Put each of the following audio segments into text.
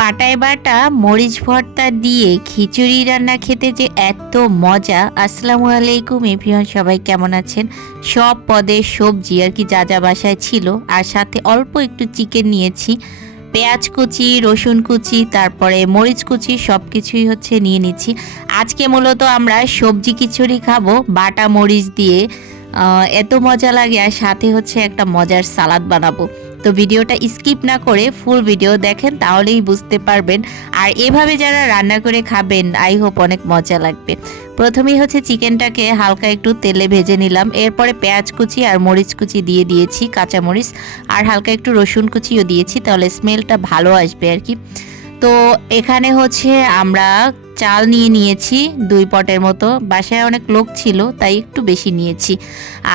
পাটায় বাটা মরিচ ভর্তা দিয়ে খিচুড়ি রান্না খেতে যে এত মজা। আসসালামু আলাইকুম এভরিওয়ান, সবাই কেমন আছেন? সব পদের সবজি আর কি যা যা বাসায় ছিল, আর সাথে অল্প একটু চিকেন নিয়েছি, পেঁয়াজ কুচি, রসুন কুচি, তারপরে মরিচ কুচি, সব কিছুই হচ্ছে নিয়ে নিচ্ছি। আজকে মূলত আমরা সবজি খিচুড়ি খাবো বাটা মরিচ দিয়ে। এত মজা লাগে, আর সাথে হচ্ছে একটা মজার সালাদ বানাবো। তো ভিডিওটা স্কিপ না করে ফুল ভিডিও দেখেন, তাহলেই বুঝতে পারবেন। আর এভাবে যারা রান্না করে খাবেন, আই হোপ অনেক মজা লাগবে। প্রথমেই হচ্ছে চিকেনটাকে হালকা একটু তেলে ভেজে নিলাম, এরপরে পেঁয়াজ কুচি আর মরিচ কুচি দিয়ে দিয়েছি, কাঁচা মরিচ, আর হালকা একটু রসুন কুচিও দিয়েছি, তাহলে স্মেলটা ভালো আসবে আর কি। তো এখানে হচ্ছে আমরা চাল নিয়ে নিয়েছি 2 পটের মতো, বাসায় অনেক লোক ছিল তাই একটু বেশি নিয়েছি।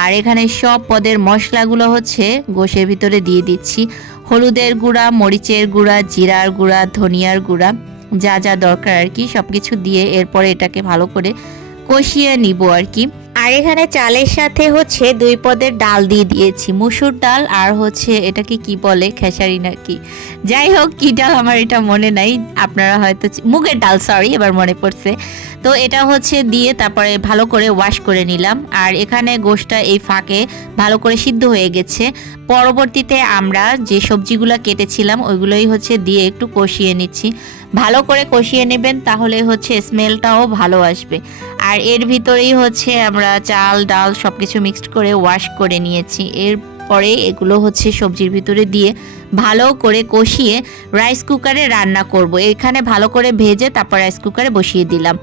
আর এখানে সব পদের মশলাগুলো হচ্ছে গোশের ভিতরে দিয়ে দিচ্ছি। হলুদের গুঁড়া, মরিচের গুঁড়া, জিরার গুঁড়া, ধনিয়ার গুঁড়া, যা যা দরকার আর কি সব কিছু দিয়ে এরপরে এটাকে ভালো করে কষিয়ে নিব আর কি। আর এখানে চালের সাথে হচ্ছে 2 পদের ডাল দিয়ে দিয়েছি, মুসুর ডাল আর হচ্ছে এটাকে কি বলে, খেসারি নাকি, যাই হোক কি ডাল আমার এটা মনে নাই, আপনারা হয়তো মুগের ডাল, সরি এবার মনে পড়ছে। তো এটা হচ্ছে দিয়ে তারপরে ভালো করে ওয়াশ করে নিলাম। আর এখানে গোশটা এই ফাঁকে ভালো করে সিদ্ধ হয়ে গেছে। পরবর্তীতে আমরা যে সবজিগুলো কেটেছিলাম ওইগুলোই হচ্ছে দিয়ে একটু কষিয়ে নিচ্ছি। ভালো করে কষিয়ে নেবেন, তাহলে হচ্ছে স্মেলটাও ভালো আসবে। আর এর ভিতরেই হচ্ছে আমরা চাল ডাল সব কিছু মিক্সড করে ওয়াশ করে নিয়েছি। এরপরে এগুলো হচ্ছে সবজির ভিতরে দিয়ে ভালো করে কষিয়ে রাইস কুকারে রান্না করব। এখানে ভালো করে ভেজে তারপর রাইস কুকারে বসিয়ে দিলাম।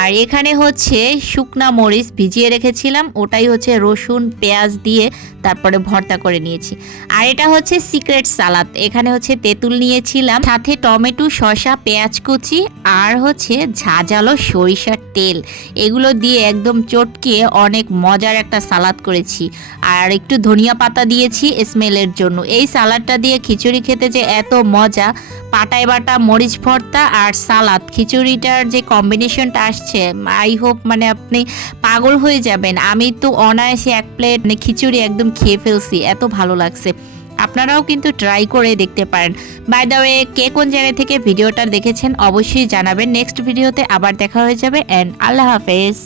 আর এখানে হচ্ছে শুকনা মরিচ ভিজিয়ে রেখেছিলাম, ওটাই হচ্ছে রসুন পেঁয়াজ দিয়ে তারপরে ভর্তা করে নিয়েছি। আর এটা হচ্ছে সিক্রেট সালাদ। এখানে হচ্ছে তেঁতুল নিয়েছিলাম, সাথে টমেটো, শসা, পেঁয়াজ কুচি, আর হচ্ছে ঝাঁঝালো সরিষার তেল, এগুলো দিয়ে একদম চটকিয়ে অনেক মজার একটা সালাদ করেছি। আর একটু ধনিয়া পাতা দিয়েছি স্মেলের জন্য। এই সালাদটা দিয়ে খিচুড়ি খেতে যে এত মজা, পাটায় বাটা মরিচ ভর্তা আর সালাদ, খিচুড়িটার যে কম্বিনেশনটা আসছে, আই হোপ মানে আপনি পাগল হয়ে যাবেন। আমি তো অনায়াসে 1 প্লেট খিচুড়ি একদম খেয়ে ফেলছি, এত ভালো লাগছে। আপনারাও কিন্তু ট্রাই করে দেখতে পারেন। বাই দ্য ওয়ে, কে কোন জায়গা থেকে ভিডিওটা দেখেছেন অবশ্যই জানাবেন। নেক্সট ভিডিওতে আবার দেখা হয়ে যাবে, অ্যান্ড আল্লাহ হাফেজ।